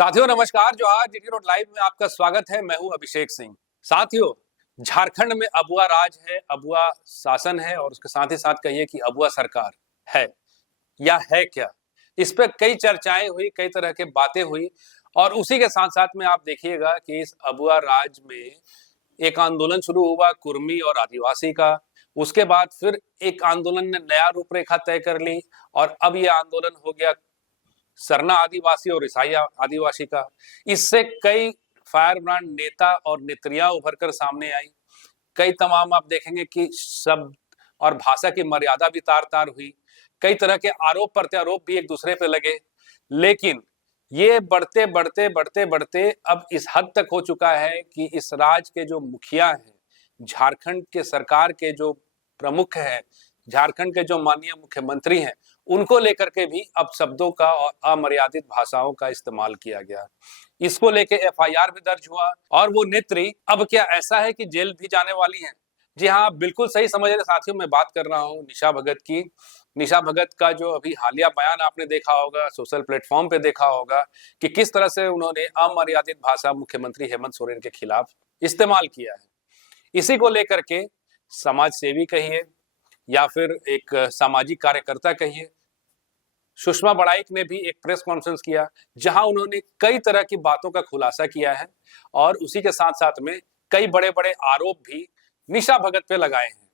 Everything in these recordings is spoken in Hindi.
साथियों नमस्कार। जो आज जीटी रोड लाइव में आपका स्वागत है। मैं हूं अभिषेक सिंह। साथियों, झारखंड में अबुआ राज है, अबुआ शासन है और उसके साथ ही साथ कहिए कि अबुआ सरकार है या है क्या। इस पे कई चर्चाएं हुई, कई तरह के बातें हुई और उसी के साथ साथ में आप देखिएगा कि इस अबुआ राज में एक आंदोलन शुरू हुआ कुर्मी और आदिवासी का। उसके बाद फिर एक आंदोलन ने नया रूपरेखा तय कर ली और अब यह आंदोलन हो गया सरना आदिवासी और ईसाई आदिवासी का। इससे कई फायर ब्रांड नेता और नेत्रियां उभर कर सामने आई। कई तमाम आप देखेंगे कि शब्द और भाषा की मर्यादा भी तार तार हुई। कई तरह के आरोप प्रत्यारोप भी एक दूसरे पे लगे। लेकिन ये बढ़ते बढ़ते बढ़ते बढ़ते अब इस हद तक हो चुका है कि इस राज्य के जो मुखिया हैं, झारखंड के सरकार के जो प्रमुख हैं, झारखंड के जो माननीय मुख्यमंत्री हैं, उनको लेकर के भी अब शब्दों का और अमर्यादित भाषाओं का इस्तेमाल किया गया। इसको लेके एफआईआर भी दर्ज हुआ और वो नेत्री अब क्या ऐसा है कि जेल भी जाने वाली हैं। जी हाँ, आप बिल्कुल सही समझ रहे साथियों। मैं बात कर रहा हूँ निशा भगत की। निशा भगत का जो अभी हालिया बयान आपने देखा होगा, सोशल प्लेटफॉर्म पे देखा होगा कि किस तरह से उन्होंने अमर्यादित भाषा मुख्यमंत्री हेमंत सोरेन के खिलाफ इस्तेमाल किया है। इसी को लेकर के समाज सेवी कहिए या फिर एक सामाजिक कार्यकर्ता कहिए, सुषमा बड़ाइक ने भी एक प्रेस कॉन्फ्रेंस किया जहां उन्होंने कई तरह की बातों का खुलासा किया है और उसी के साथ साथ में कई बड़े बड़े आरोप भी निशा भगत पे लगाए हैं।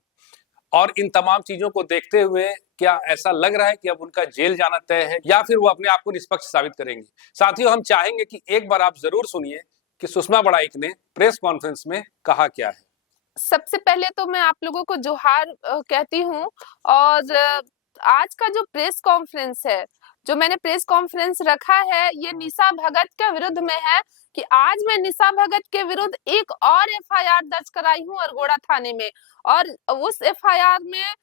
और इन तमाम चीजों को देखते हुए क्या ऐसा लग रहा है कि अब उनका जेल जाना तय है या फिर वो अपने आप को निष्पक्ष साबित करेंगी। साथियों, हम चाहेंगे कि एक बार आप जरूर सुनिए कि सुषमा बड़ाइक ने प्रेस कॉन्फ्रेंस में कहा क्या है। सबसे पहले तो मैं आप लोगों को जोहार कहती हूँ। और आज का जो प्रेस कॉन्फ्रेंस है, जो मैंने प्रेस कॉन्फ्रेंस रखा है, ये निशा भगत के विरुद्ध में है कि आज मैं निशा भगत के विरुद्ध एक और एफआईआर दर्ज कराई हूँ अरगोड़ा थाने में। और उस एफआईआर में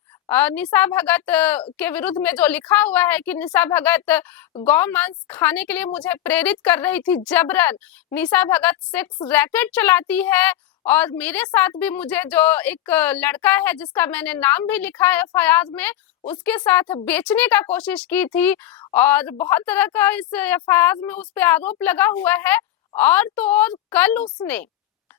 निशा भगत के विरुद्ध में जो लिखा हुआ है कि निशा भगत गौ मांस खाने के लिए मुझे प्रेरित कर रही थी जबरन। निशा भगत सेक्स रैकेट चलाती है और मेरे साथ भी मुझे जो एक लड़का है जिसका मैंने नाम भी लिखा है एफआईआर में, उसके साथ बेचने का कोशिश की थी। और बहुत तरह का इस एफआईआर में उस पे आरोप लगा हुआ है। और तो और कल उसने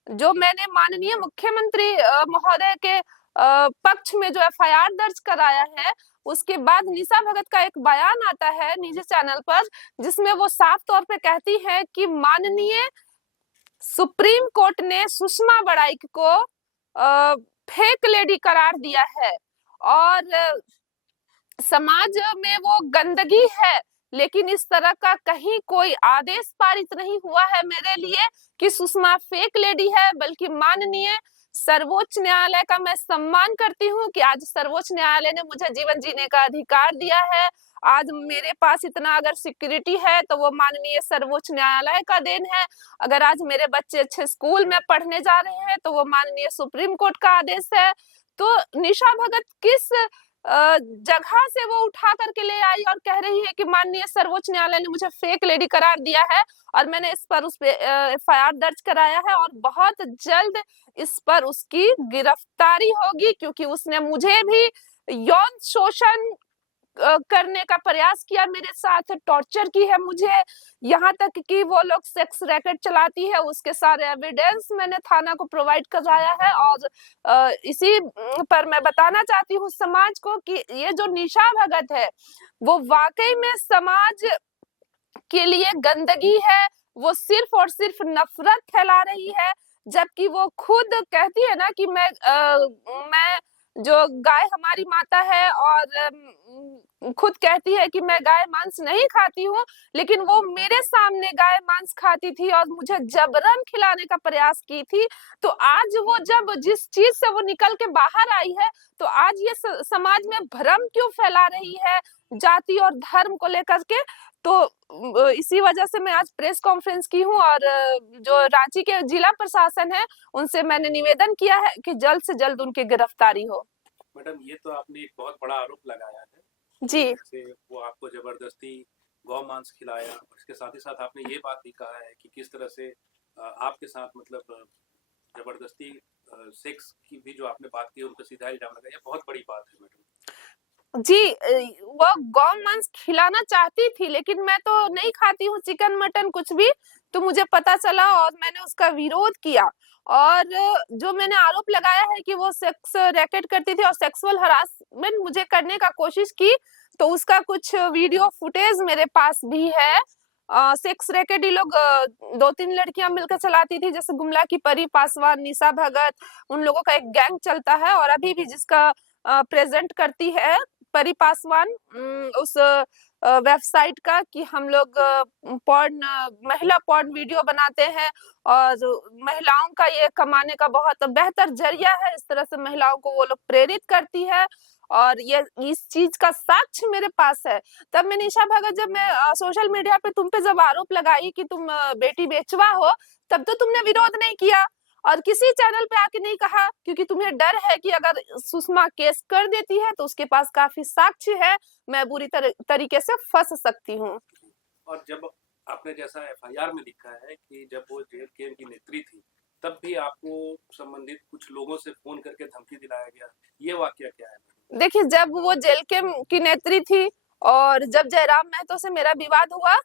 जो मैंने माननीय मुख्यमंत्री महोदय के पक्ष में जो एफआईआर दर्ज कराया है, उसके बाद निशा भगत का एक बयान आता है निजी चैनल पर, जिसमें वो साफ तौर पे कहती है कि माननीय सुप्रीम कोर्ट ने सुषमा बड़ाइक को फेक लेडी करार दिया है और समाज में वो गंदगी है। लेकिन इस तरह का कहीं कोई आदेश पारित नहीं हुआ है मेरे लिए कि सुषमा फेक लेडी है, बल्कि माननीय सर्वोच्च न्यायालय का मैं सम्मान करती हूँ कि आज सर्वोच्च न्यायालय ने मुझे जीवन जीने का अधिकार दिया है। आज मेरे पास इतना अगर सिक्योरिटी है तो वो माननीय सर्वोच्च न्यायालय का देन है। अगर आज मेरे बच्चे अच्छे स्कूल में पढ़ने जा रहे हैं तो वो माननीय सुप्रीम कोर्ट का आदेश है। तो निशा भगत किस जगह से वो उठा करके ले आई और कह रही है कि माननीय सर्वोच्च न्यायालय ने मुझे फेक लेडी करार दिया है। और मैंने इस पर उस पे एफआईआर दर्ज कराया है और बहुत जल्द इस पर उसकी गिरफ्तारी होगी, क्योंकि उसने मुझे भी यौन शोषण करने का प्रयास किया, मेरे साथ टॉर्चर की है मुझे, यहाँ तक कि वो लोग सेक्स रैकेट चलाती है, उसके सारे एविडेंस मैंने थाना को प्रोवाइड कराया है। और इसी पर मैं बताना चाहती हूँ समाज को कि ये जो निशा भगत है वो वाकई में समाज के लिए गंदगी है। वो सिर्फ और सिर्फ नफरत फैला रही है, जबकि वो खुद कहती है ना कि मैं जो गाय हमारी माता है, और खुद कहती है कि मैं गाय मांस नहीं खाती हूँ, लेकिन वो मेरे सामने गाय मांस खाती थी और मुझे जबरन खिलाने का प्रयास की थी। तो आज वो जब जिस चीज से वो निकल के बाहर आई है, तो आज ये समाज में भ्रम क्यों फैला रही है जाति और धर्म को लेकर के। तो इसी वजह से मैं आज प्रेस कॉन्फ्रेंस की हूँ और जो रांची के जिला प्रशासन है उनसे मैंने निवेदन किया है कि जल्द से जल्द उनकी गिरफ्तारी हो। मैडम, ये तो आपने एक बहुत बड़ा आरोप लगाया है जी। जैसे वो आपको जबरदस्ती गौ मांस खिलाया और इसके साथ ही साथ आपने ये बात भी कहा है कि किस तरह से आपके साथ मतलब जबरदस्ती सेक्स की भी जो आपने बात की उनको सीधा इल्जाम लगाया। बहुत बड़ी बात है मैडम। जी वो गौ मांस खिलाना चाहती थी, लेकिन मैं तो नहीं खाती हूँ चिकन मटन कुछ भी। तो मुझे पता चला और मैंने उसका विरोध किया। और जो मैंने आरोप लगाया है कि वो सेक्स रैकेट करती थी और सेक्सुअल हरासमेंट मुझे करने का कोशिश की, तो उसका कुछ वीडियो फुटेज मेरे पास भी है। सेक्स रैकेट ये लोग 2-3 लड़कियां मिलकर चलाती थी, जैसे गुमला की परी पासवान, निशा भगत, उन लोगों का एक गैंग चलता है। और अभी भी जिसका प्रेजेंट करती है परी पासवान उस वेबसाइट का, कि हम लोग पॉर्न महिला पॉर्न वीडियो बनाते हैं और महिलाओं का ये कमाने का बहुत बेहतर जरिया है। इस तरह से महिलाओं को वो लोग प्रेरित करती है और ये इस चीज का साक्ष्य मेरे पास है। तब मैं निशा भगत, जब मैं सोशल मीडिया पे तुम पे जब आरोप लगाई कि तुम बेटी बेचवा हो, तब तो तुमने विरोध नहीं किया और किसी चैनल पे आके नहीं कहा, क्योंकि तुम्हें डर है कि अगर सुषमा केस कर देती है तो उसके पास काफी साक्ष्य है, मैं बुरी तरीके से फंस सकती हूँ। और जब आपने जैसा एफआईआर में लिखा है कि जब वो जेल केम की नेत्री थी, तब भी आपको संबंधित कुछ लोगों से फोन करके धमकी दिलाया गया, ये वाकया क्या है? देखिए, जब वो जेल केम की नेत्री थी और जब जयराम महतो से मेरा विवाद हुआ,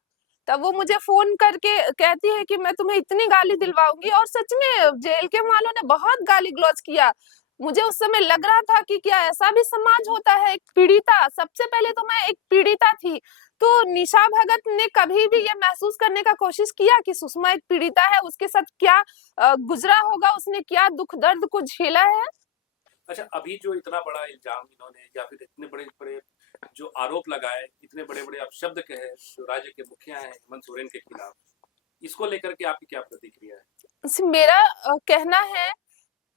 तब वो मुझे फोन करके कहती है कि मैं तुम्हें इतनी गाली दिलवाऊंगी। और सच में जेल के वालों ने बहुत गाली गलौज किया। मुझे उस समय लग रहा था कि क्या ऐसा भी समाज होता है, एक पीड़िता। सबसे पहले तो मैं एक पीड़िता थी। तो निशा भगत ने कभी भी ये महसूस करने का कोशिश किया कि सुषमा एक पीड़िता है, उसके साथ क्या गुजरा होगा, उसने क्या दुख दर्द को झेला है। अच्छा, अभी जो इतना बड़ा इल्जाम इन्होंने या फिर इतने बड़े बड़े जो आरोप लगाए, इतने बड़े बड़े अपशब्द कहे जो राज्य के मुखिया हैं हेमंत सोरेन के खिलाफ, इसको लेकर के आपकी क्या प्रतिक्रिया है? मेरा कहना है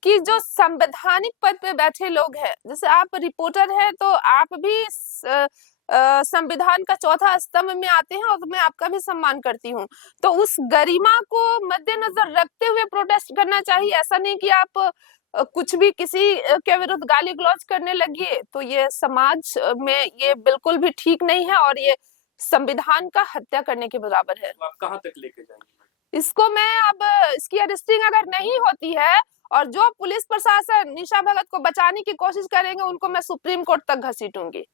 कि जो संवैधानिक पद पे बैठे लोग हैं, जैसे आप रिपोर्टर हैं तो आप भी संविधान का चौथा स्तंभ में आते हैं और मैं आपका भी सम्मान करती हूँ। तो उस गरिमा को मद्देनजर रखते हुए प्रोटेस्ट करना चाहिए। ऐसा नहीं कि आप कुछ भी किसी के विरुद्ध गाली गलौज करने लगिए। तो ये समाज में ये बिल्कुल भी ठीक नहीं है और ये संविधान का हत्या करने के बराबर है। तो आप कहाँ तक लेके जाएंगे? इसको मैं अब, इसकी अरेस्टिंग अगर नहीं होती है और जो पुलिस प्रशासन निशा भगत को बचाने की कोशिश करेंगे, उनको मैं सुप्रीम कोर्ट तक घसीटूंगी।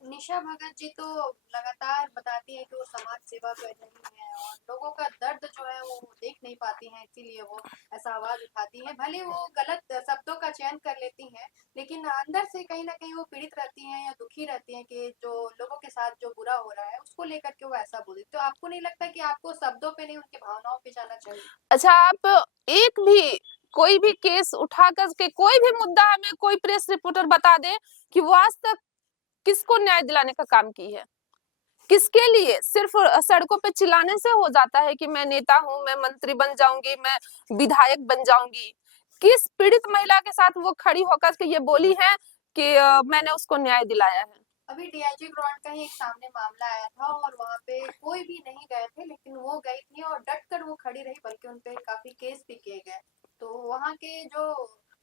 निशा भगत जी तो लगातार बताती है कि वो समाज सेवा कर रही है और लोगों का दर्द जो है वो देख नहीं पाती हैं, इसीलिए वो ऐसा आवाज उठाती हैं। भले वो गलत शब्दों का चयन कर लेती हैं, लेकिन अंदर से कहीं ना कहीं वो पीड़ित रहती हैं या दुखी रहती हैं कि जो लोगों के साथ जो बुरा हो रहा है उसको लेकर के वो ऐसा बोली। तो आपको नहीं लगता कि आपको शब्दों पे नहीं उनकी भावनाओं पे जाना चाहिए? अच्छा, आप एक भी कोई भी केस उठा करके कोई भी मुद्दा हमें कोई प्रेस रिपोर्टर बता दे कि वो आज तक किसको न्याय दिलाने का काम की है, किसके लिए? सिर्फ सड़कों पे चिल्लाने से हो जाता है कि मैं नेता हूँ, मैं मंत्री बन जाऊंगी, मैं विधायक बन जाऊंगी? किस पीड़ित महिला के साथ वो खड़ी होकर के ये बोली है कि मैंने उसको न्याय दिलाया है? अभी डीआईजी ग्राउंड का ही एक सामने मामला आया था और वहाँ पे कोई भी नहीं गए थे, लेकिन वो गई थी और डट कर वो खड़ी रही, बल्कि उनपे काफी केस भी किए गए। तो वहाँ के जो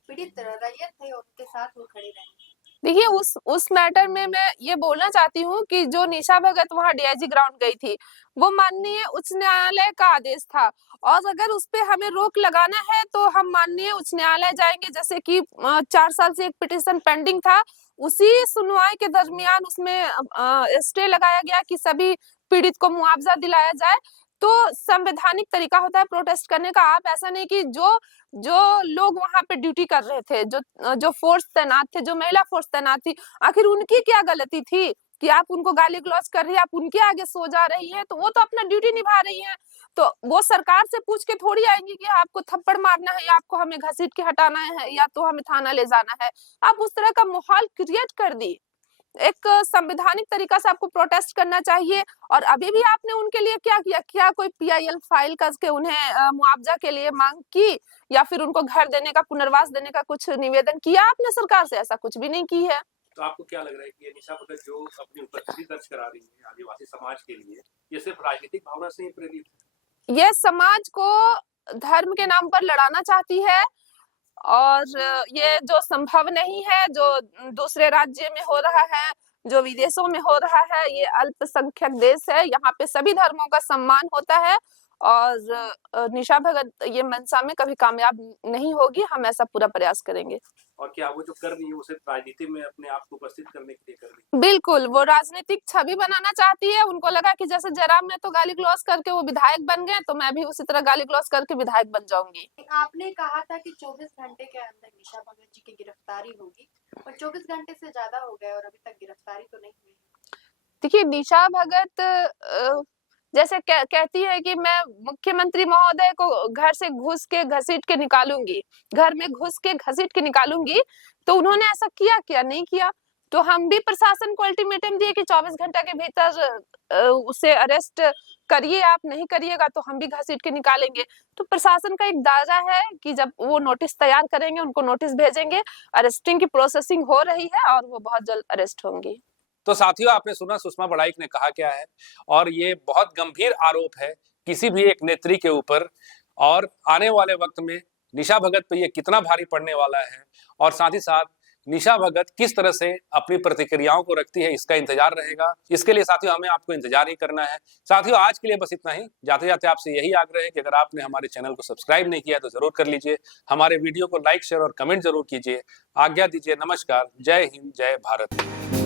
पीड़ित रैयत थे उनके साथ वो खड़ी रही। देखिए, उस मैटर में मैं ये बोलना चाहती हूँ कि जो निशा भगत वहां डीआईजी ग्राउंड गई थी, वो माननीय उच्च न्यायालय का आदेश था और अगर उस पे हमें रोक लगाना है तो हम माननीय उच्च न्यायालय जाएंगे। जैसे कि 4 साल से एक पिटीशन पेंडिंग था, उसी सुनवाई के दरमियान उसमें स्टे लगाया गया कि सभी पीड़ित को मुआवजा दिलाया जाए। तो संवैधानिक तरीका होता है प्रोटेस्ट करने का। आप ऐसा नहीं कि जो जो लोग वहां पे ड्यूटी कर रहे थे, जो फोर्स तैनात थे, जो महिला फोर्स तैनात थी, आखिर उनकी क्या गलती थी कि आप उनको गाली गलौज कर रही है, आप उनके आगे सो जा रही हैं? तो वो तो अपना ड्यूटी निभा रही हैं। तो वो सरकार से पूछ के थोड़ी आएंगी कि आपको थप्पड़ मारना है या आपको हमें घसीट के हटाना है या तो हमें थाना ले जाना है। आप उस तरह का माहौल क्रिएट कर दी। एक संवैधानिक तरीका से आपको प्रोटेस्ट करना चाहिए। और अभी भी आपने उनके लिए क्या किया? क्या कोई पीआईएल फाइल करके उन्हें मुआवजा के लिए मांग की या फिर उनको घर देने का, पुनर्वास देने का कुछ निवेदन किया आपने सरकार से? ऐसा कुछ भी नहीं की है। तो आपको क्या लग रहा है कि ये निशा भगत जो अपनी उपस्थिति दर्ज करा रही है आदिवासी समाज के लिए, ये सिर्फ राजनीतिक भावना से ही प्रेरित है? ये समाज को धर्म के नाम पर लड़ाना चाहती है और ये जो संभव नहीं है, जो दूसरे राज्य में हो रहा है, जो विदेशों में हो रहा है। ये अल्पसंख्यक देश है, यहाँ पे सभी धर्मों का सम्मान होता है और निशा भगत ये मंशा में कभी कामयाब नहीं होगी। हम ऐसा पूरा प्रयास करेंगे। और क्या वो जो कर रही है उसे राजनीति में अपने आप को उपस्थित करने के लिए कर रही है? बिल्कुल, वो राजनीतिक छवि बनाना चाहती है। उनको लगा कि जैसे जयराम ने तो गाली गलौज करके वो विधायक बन गए, तो मैं भी उसी तरह गाली गलौज करके विधायक बन जाऊंगी। आपने कहा था कि 24 घंटे के अंदर निशा भगत जी की गिरफ्तारी होगी, और 24 घंटे से ज्यादा हो गए और अभी तक गिरफ्तारी तो नहीं हुई। देखिए, निशा भगत जैसे कहती है कि मैं मुख्यमंत्री महोदय को घर से घुस के घसीट के निकालूंगी, घर में घुस के घसीट के निकालूंगी, तो उन्होंने ऐसा किया क्या? नहीं किया। तो हम भी प्रशासन को अल्टीमेटम दिए कि 24 घंटा के भीतर उसे अरेस्ट करिए, आप नहीं करिएगा तो हम भी घसीट के निकालेंगे। तो प्रशासन का एक दायरा है कि जब वो नोटिस तैयार करेंगे, उनको नोटिस भेजेंगे, अरेस्टिंग की प्रोसेसिंग हो रही है और वो बहुत जल्द अरेस्ट होंगी। तो साथियों, आपने सुना सुषमा बड़ाइक ने कहा क्या है, और ये बहुत गंभीर आरोप है किसी भी एक नेत्री के ऊपर, और आने वाले वक्त में निशा भगत पे ये कितना भारी पड़ने वाला है, और साथ ही साथ निशा भगत किस तरह से अपनी प्रतिक्रियाओं को रखती है, इसका इंतजार रहेगा। इसके लिए साथियों हमें आपको इंतजार ही करना है। साथियों, आज के लिए बस इतना ही। जाते जाते आपसे यही आग्रह है कि अगर आपने हमारे चैनल को सब्सक्राइब नहीं किया तो जरूर कर लीजिए, हमारे वीडियो को लाइक शेयर और कमेंट जरूर कीजिए। आज्ञा दीजिए, नमस्कार, जय हिंद, जय भारत।